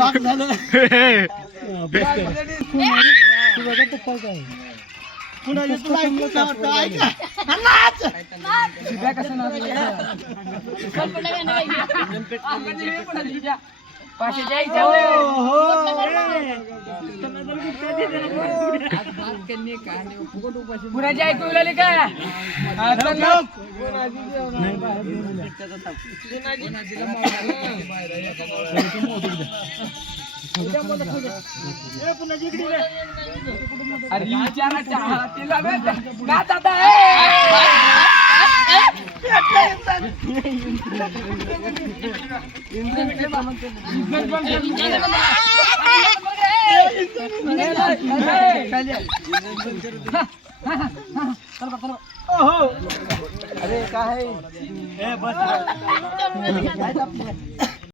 lock झालं कुणाला तुला ऐकून आवडतं ऐका नाच शिव्या कसं पुण्याची ऐकू लागली का अरे विचारायच्या तिला का दादा अरे काय